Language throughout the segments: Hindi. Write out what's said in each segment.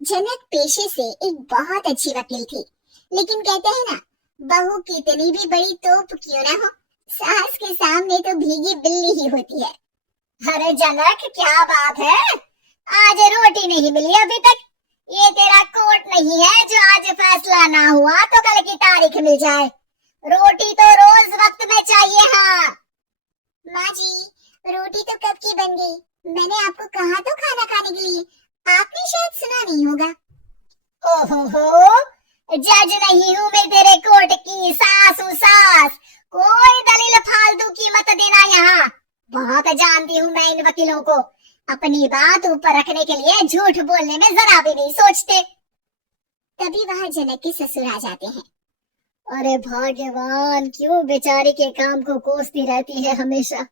जनक पेशे से एक बहुत अच्छी वकील थी, लेकिन कहते हैं ना, बहू कितनी भी बड़ी तोप क्यों ना हो, सास के सामने तो भीगी बिल्ली ही होती है। अरे जनक, क्या बात है? आज रोटी नहीं मिली अभी तक। ये तेरा कोर्ट नहीं है जो आज फैसला ना हुआ तो कल की तारीख मिल जाए। रोटी तो रोज वक्त में चाहिए। हाँ माँ जी, रोटी तो कब की बन गई। मैंने आपको कहा तो खाना खाने के लिए, आपने शायद सुना नहीं होगा। ओहो, जज नहीं हूँ मैं तेरे कोर्ट की, सास हूँ सास। कोई दलील फालतू की मत देना यहाँ। बहुत जानती हूँ मैं इन वकीलों को। अपनी बात ऊपर रखने के लिए झूठ बोलने में जरा भी नहीं सोचते। तभी वहां जनक के ससुर आ जाते हैं। अरे भाग्यवान, क्यों बेचारी के काम को कोसती रहती है हमेशा।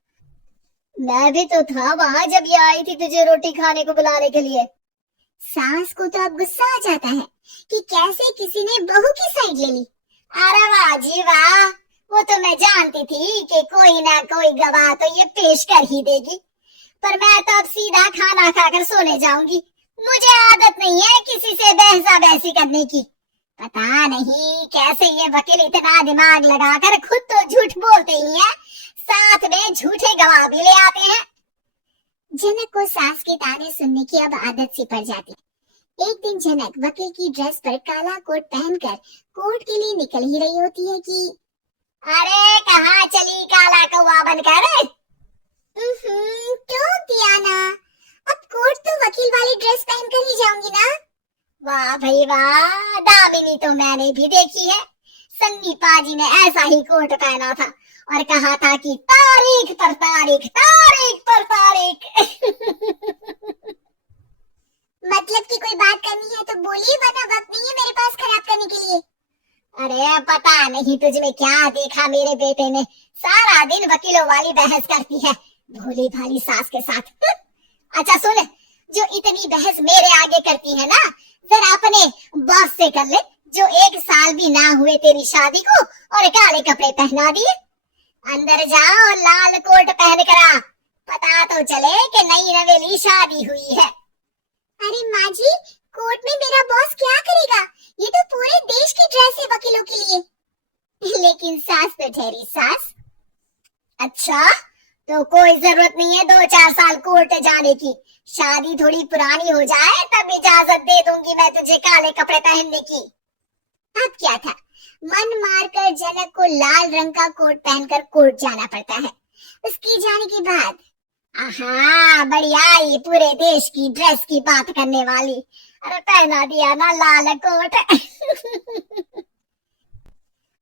मैं भी तो था वहां जब ये आई थी तुझे रोटी खाने को बुलाने के लिए। सास को तो अब गुस्सा आ जाता है कि कैसे किसी ने बहू की साइड ले ली। अरे वाह जी वाह, वो तो मैं जानती थी कि कोई ना कोई गवाह तो ये पेश कर ही देगी। पर मैं तो अब सीधा खाना खाकर सोने जाऊंगी। मुझे आदत नहीं है किसी से बहसा बहसी करने की। पता नहीं कैसे ये वकील इतना दिमाग लगाकर खुद तो झूठ बोलते ही हैं, साथ में झूठे गवाह भी ले आते हैं। जनक को सास के ताने सुनने की अब आदत सी पड़ जाती है। एक दिन जनक वकील की ड्रेस पर काला कोट पहनकर कोर्ट के लिए निकल ही रही होती है कि अरे कहाँ चली काला कौवा बनकर? क्यों दियाना, अब कोर्ट तो वकील वाली ड्रेस पहनकर ही जाऊंगी ना। वाह भाई वाह, दामिनी तो मैंने भी देखी है। संगी पाजी ने ऐसा ही कोट पहना था और कहा था कि तारीख पर तारीख, तारीख पर तारीख। मतलब कि कोई बात करनी है तो बोलिए, वरना वक्त नहीं है मेरे पास खराब करने के लिए। अरे पता नहीं तुझ में क्या देखा मेरे बेटे ने, सारा दिन वकीलों वाली बहस करती है भोली भाली सास के साथ। अच्छा सुन, जो इतनी बहस मेरे आगे करती है ना, जरा अपने बॉस से कर ले, जो 1 साल भी ना हुए तेरी शादी को और काले कपड़े पहना दिए। अंदर जाओ, लाल कोट पहन कर आ, पता तो चले कि नई नवेली शादी हुई है। अरे माँ जी, कोर्ट में मेरा बॉस क्या करेगा, ये तो पूरे देश की ड्रेस है वकीलों के लिए। लेकिन सास तो ठहरी सास। अच्छा, तो कोई जरूरत नहीं है 2-4 साल कोर्ट जाने की। शादी थोड़ी पुरानी हो जाए तब इजाजत दे दूंगी मैं तुझे काले कपड़े पहनने की। अब क्या था, मन मारकर जनक को लाल रंग का कोट पहनकर कोर्ट जाना पड़ता है। उसके जाने के बाद आहा, बढ़िया, ये पूरे देश की ड्रेस की बात करने वाली। अरे पहना दिया ना लाल कोट।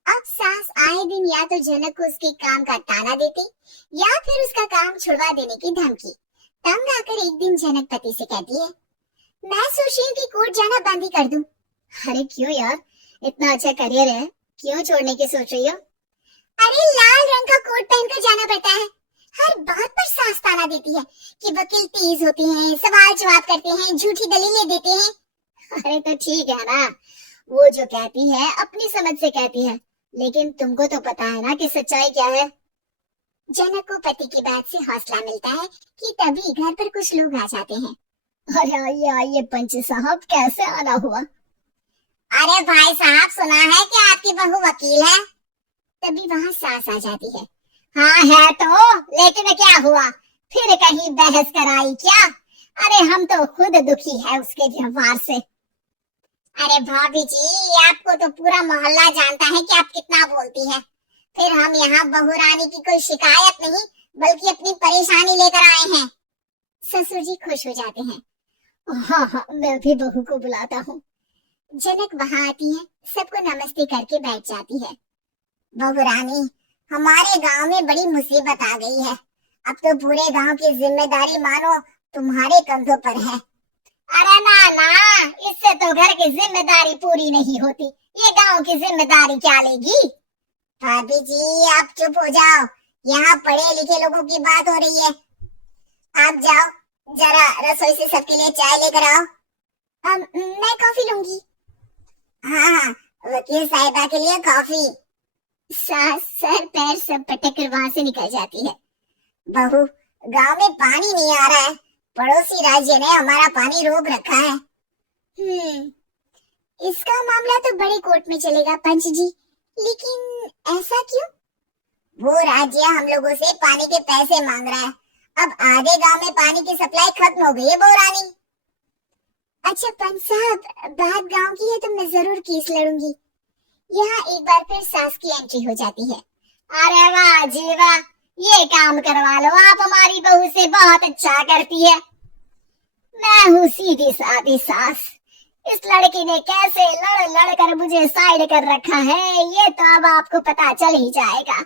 अब सास आए दिन या तो जनक को उसके काम का ताना देती या फिर उसका काम छुड़वा देने की धमकी। तंग आकर एक दिन जनक पति से कहती है, मैं सोच रही हूँ कि कोर्ट जाना बंद ही कर दूं। अरे क्यों यार, इतना अच्छा करियर है, क्यों छोड़ने की सोच रही हो? अरे लाल रंग का कोट पहनकर जाना पड़ता है। हर बात पर सास ताना देती है कि वकील तेज होते हैं, सवाल जवाब करते हैं, झूठी दलीलें देते हैं। अरे तो ठीक है ना, वो जो कहती है अपनी समझ से कहती है, लेकिन तुमको तो पता है ना कि सच्चाई क्या है। जनक को पति की बात से हौसला मिलता है कि तभी घर पर कुछ लोग आ जाते हैं। अरे आइए आइए पंच साहब, कैसे आना हुआ? अरे भाई साहब, सुना है कि आपकी बहू वकील है। तभी वहाँ सास आ जाती है। हाँ है तो, लेकिन क्या हुआ, फिर कहीं बहस कराई क्या? अरे हम तो खुद दुखी है उसके व्यवहार से। अरे भाभी जी, आपको तो पूरा मोहल्ला जानता है कि आप कितना बोलती हैं। फिर हम यहाँ बहू रानी की कोई शिकायत नहीं, बल्कि अपनी परेशानी लेकर आए हैं। ससुर जी खुश हो जाते हैं। हाँ हाँ, मैं भी बहू को बुलाता हूँ। जनक वहाँ आती है, सबको नमस्ते करके बैठ जाती है। बहू रानी, हमारे गांव में बड़ी मुसीबत आ गई है। अब तो पूरे गांव की जिम्मेदारी मानो तुम्हारे कंधों पर है। अरे ना ना, इससे तो घर की जिम्मेदारी पूरी नहीं होती, ये गांव की जिम्मेदारी क्या लेगी? भाभी जी आप चुप हो जाओ, यहाँ पढ़े लिखे लोगों की बात हो रही है। आप जाओ, जरा रसोई से सबके लिए चाय लेकर आओ। मैं कॉफी लूंगी। हाँ हाँ, वकील साहिबा के लिए कॉफी। सास सर पैर सब पटक कर वहां से निकल जाती है। बहू, गांव में पानी नहीं आ रहा है, पड़ोसी राज्य ने हमारा पानी रोक रखा है। इसका मामला तो बड़े कोर्ट में चलेगा पंच जी, लेकिन ऐसा क्यों? वो राज्य हम लोगों से पानी के पैसे मांग रहा है। अब आधे गांव में पानी की सप्लाई खत्म हो गई है बोरानी। अच्छा पंच साहब, बात गांव की है तो मैं जरूर केस लड़ूंगी। यहाँ एक बार फिर सास की एंट्री हो जाती है। अरे वाह जी वाह, ये काम करवा लो, आप हमारी बहू से बहुत अच्छा करती है। मैं हूँ सीधी सादी सास, इस लड़की ने कैसे लड़ लड़ कर मुझे साइड कर रखा है ये तो अब आपको पता चल ही जाएगा।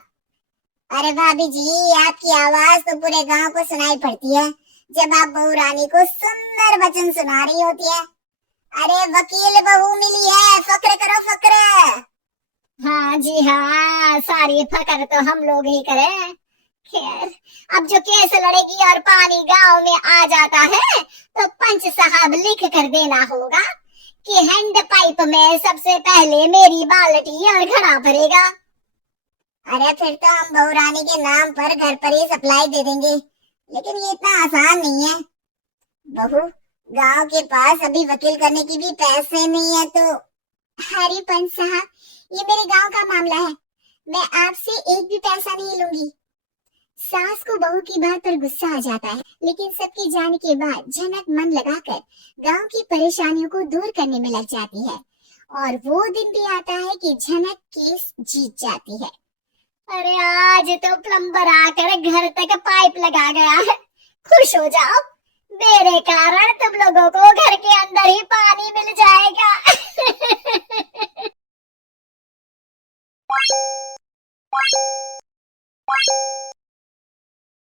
अरे भाभी जी, आपकी आवाज तो पूरे गांव को सुनाई पड़ती है जब आप बहू रानी को सुंदर वचन सुना रही होती है। अरे वकील बहू मिली है, फक्र करो फक्र। हाँ जी हाँ, सारी फकर तो हम लोग ही करें। खैर, अब जो केस लड़ेगी और पानी गांव में आ जाता है तो पंच साहब लिख कर देना होगा कि हैंड पाइप में सबसे पहले मेरी बाल्टी और घड़ा भरेगा। अरे फिर तो हम बहू रानी के नाम पर घर पर ही सप्लाई दे देंगे, लेकिन ये इतना आसान नहीं है। बहू, गांव के पास अभी वकील करने की भी पैसे नहीं है तो। हरी पंच साहब, ये मेरे गांव का मामला है, मैं आपसे एक भी पैसा नहीं लूंगी। सास को बहू की बात पर गुस्सा आ जाता है, लेकिन सबके जाने के बाद झनक मन लगाकर गांव की परेशानियों को दूर करने में लग जाती है। और वो दिन भी आता है कि झनक केस जीत जाती है। अरे आज तो प्लम्बर आकर घर तक पाइप लगा गया है, खुश हो जाओ, मेरे कारण तुम लोगों को घर के अंदर ही पानी मिल जाएगा।